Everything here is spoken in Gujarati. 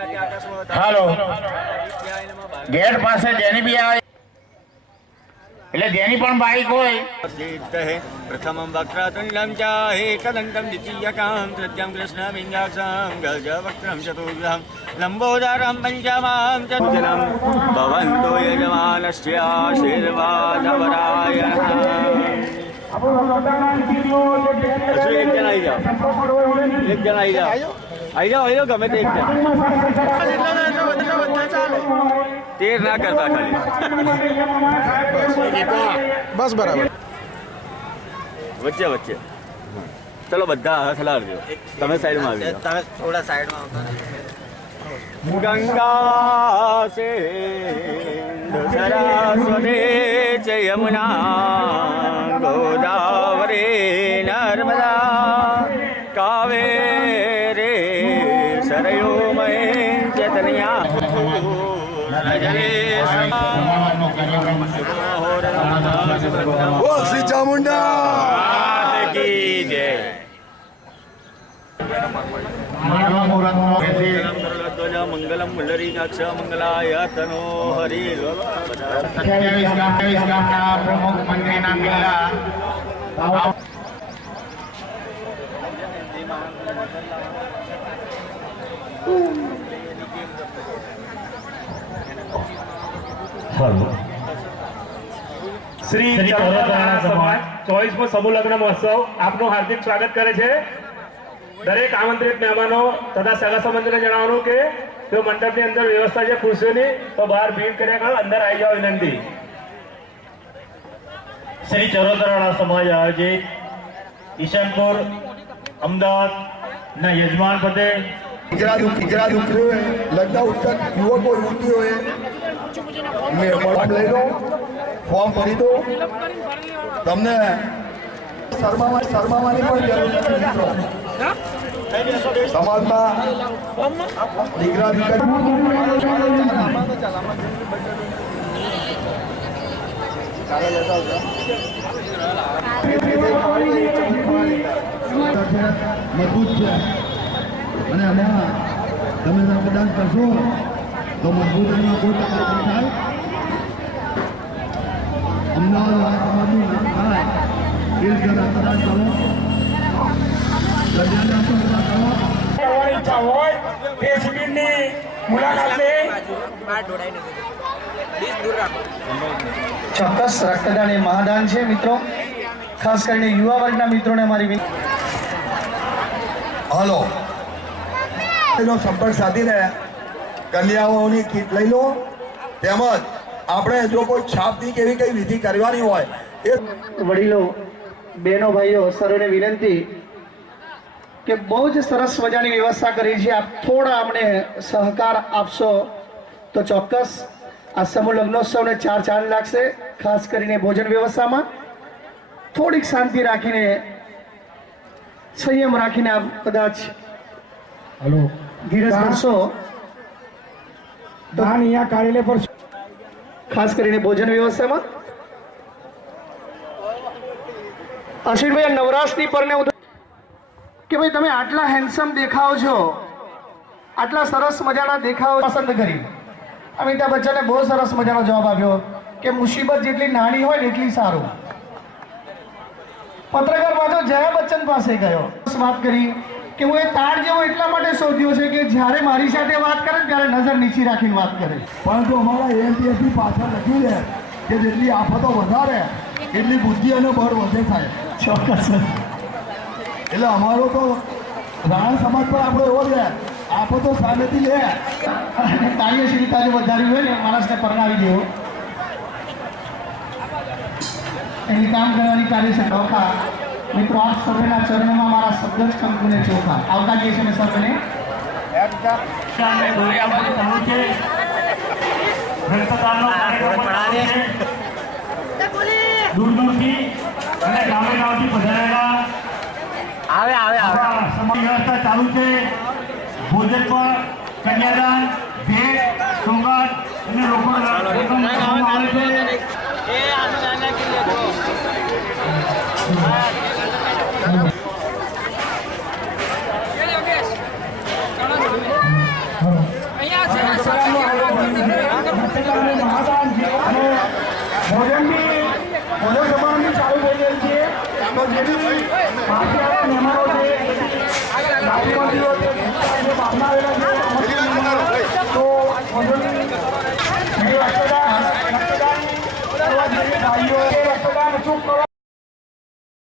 हेलो गेट पास जेनी भी आए એટલે જેની પણ બાઈક હોય પ્રથમં વક્રતુંડં ચાહે તદંતં દ્વિતીયકાં તૃતીયં કૃષ્ણવિન્યાસં ગજવક્त्रं ચતુર્ભુજં લંબોદરં પંચમં ચતુર્ભુજં ભવન્તો યજમાનસ્ય આશીર્વાદવરાય એક જણ આવી જાઓ ગમે તે એક જણ તેર ના કરતા ખાલી બસ બરાબર વચ્ચે વચ્ચે ચલો બધા હાથ હલાવજો તમે સાઈડમાં આવી જાઓ તમે થોડા સાઈડમાં ગંગા સિંધુ સરસ્વતી ચ યમુના ગોદાવરી નર્મદા કાવેરી સરયૂ મયી ચૈતન્ય શ્રી ચામુંડા કી જય મંગલમ મુલ્લરીનાક્ષ મંગલાય તનો હરિ પ્રમુખ મંત્રીના બિલ્લા શ્રી ચરોતરા સમાજ 24મો સમૂહ લગ્ન મહોત્સવ આપનું હાર્દિક સ્વાગત કરે છે. દરેક આમંત્રિત મહેમાનો તથા સગા સંબંધીને જણાવવાનું કે જો મંડપની અંદર વ્યવસ્થા છે ખુરશીઓની તો બહાર ભીડ કર્યા કારણ અંદર આવી જાવ વિનંતી. શ્રી ચરોતરા સમાજ આયોજિત ઈશાનપુર અમદાવાદ ના યજમાન પદે હિજરા દીકરીઓએ લગ્ન ઉત્સવ યુવકો યુવતીઓએ ફોર્મ લઈ લો, ફોર્મ ભરી દો. તમને શરમાવાની પણ જરૂર નથી મિત્રો. સમાજમાં દીકરા મજબૂત છે અને આમાં તમે રક્તદાન કરશો તો મજબૂતીમાં કોઈ તકલીફ નહીં થાય. અમદાવાદ સમાજનું નામ થાય એ રીતે રક્તદાન કરો. ચોક્કસ રક્તદાન એ મહાદાન છે મિત્રો. ખાસ કરીને યુવા વર્ગના મિત્રોને અમારી હાલો એનો સંપર્ક સાધીને કન્યાઓની કીટ લઈ લો. તેમજ આપણે જો કોઈ છાપની કે એવી કઈ વિધિ કરવાની હોય એ વડીલો, બહેનો, ભાઈઓ સર્વને વિનંતી કે બહુ જ સરસ મજાની વ્યવસ્થા કરી છે. આપ થોડા અમને સહકાર આપશો તો ચોક્કસ આ સમૂહ લગ્નોત્સવને ચાર ચાંદ લાગશે. ખાસ કરીને ભોજન વ્યવસ્થામાં થોડીક શાંતિ રાખીને, સંયમ રાખીને આપ કદાચ ધીરજ કરશો તો અહીંયા કાર્યાલય પર ખાસ કરીને ભોજન વ્યવસ્થામાં અશ્વિનભાઈ નવરાશની પરને કે ભાઈ તમે આટલા હેન્ડસમ દેખાવ છો, આટલા સરસ મજાના દેખાવ પસંદ કરી. અમિતાભ બચ્ચને બહુ સરસ મજાનો જવાબ આપ્યો કે મુસીબત જેટલી નાની હોય ને એટલી સારું. પત્રકાર પાછો જયા બચ્ચન પાસે ગયો, વાત કરી કે હું એ તાર જેવો એટલા માટે શોધ્યો છે કે જ્યારે મારી સાથે વાત કરે ત્યારે નજર નીચી રાખીને વાત કરે. પરંતુ અમારા એમપીએસસી પાછળ લખ્યું છે કે જેટલી આફતો વધારે એટલી બુદ્ધિ અને બળ વધે થાય. ચોક્કસ. એટલે અમારો તો રાણ સમાજ પર આપણો એવો છે, આફતો સામેથી લે કાર્યશીલતા જો વધારી હોય ને માણસને પરણાવી દેવો, એની કામ કરવાની કાર્યશીલતા. મિત્રો આપ સર્વેના ચરણોમાં મારા શબ્દ જ કંકુને ચોખા આવતા જે છે ને સર્વેને દૂર દૂરથી અને ગામે ગામથી પધારેલા વ્યવસ્થા ચાલુ છે. ભોજન પર કન્યાદાન, ભેટ, સોગાદ અને લોકો હતા અને મહાદાન છે અને ભોજન સમાન બી ચાલુ થઈ ગયેલ છે. તો જે બી મહેમાનો છે,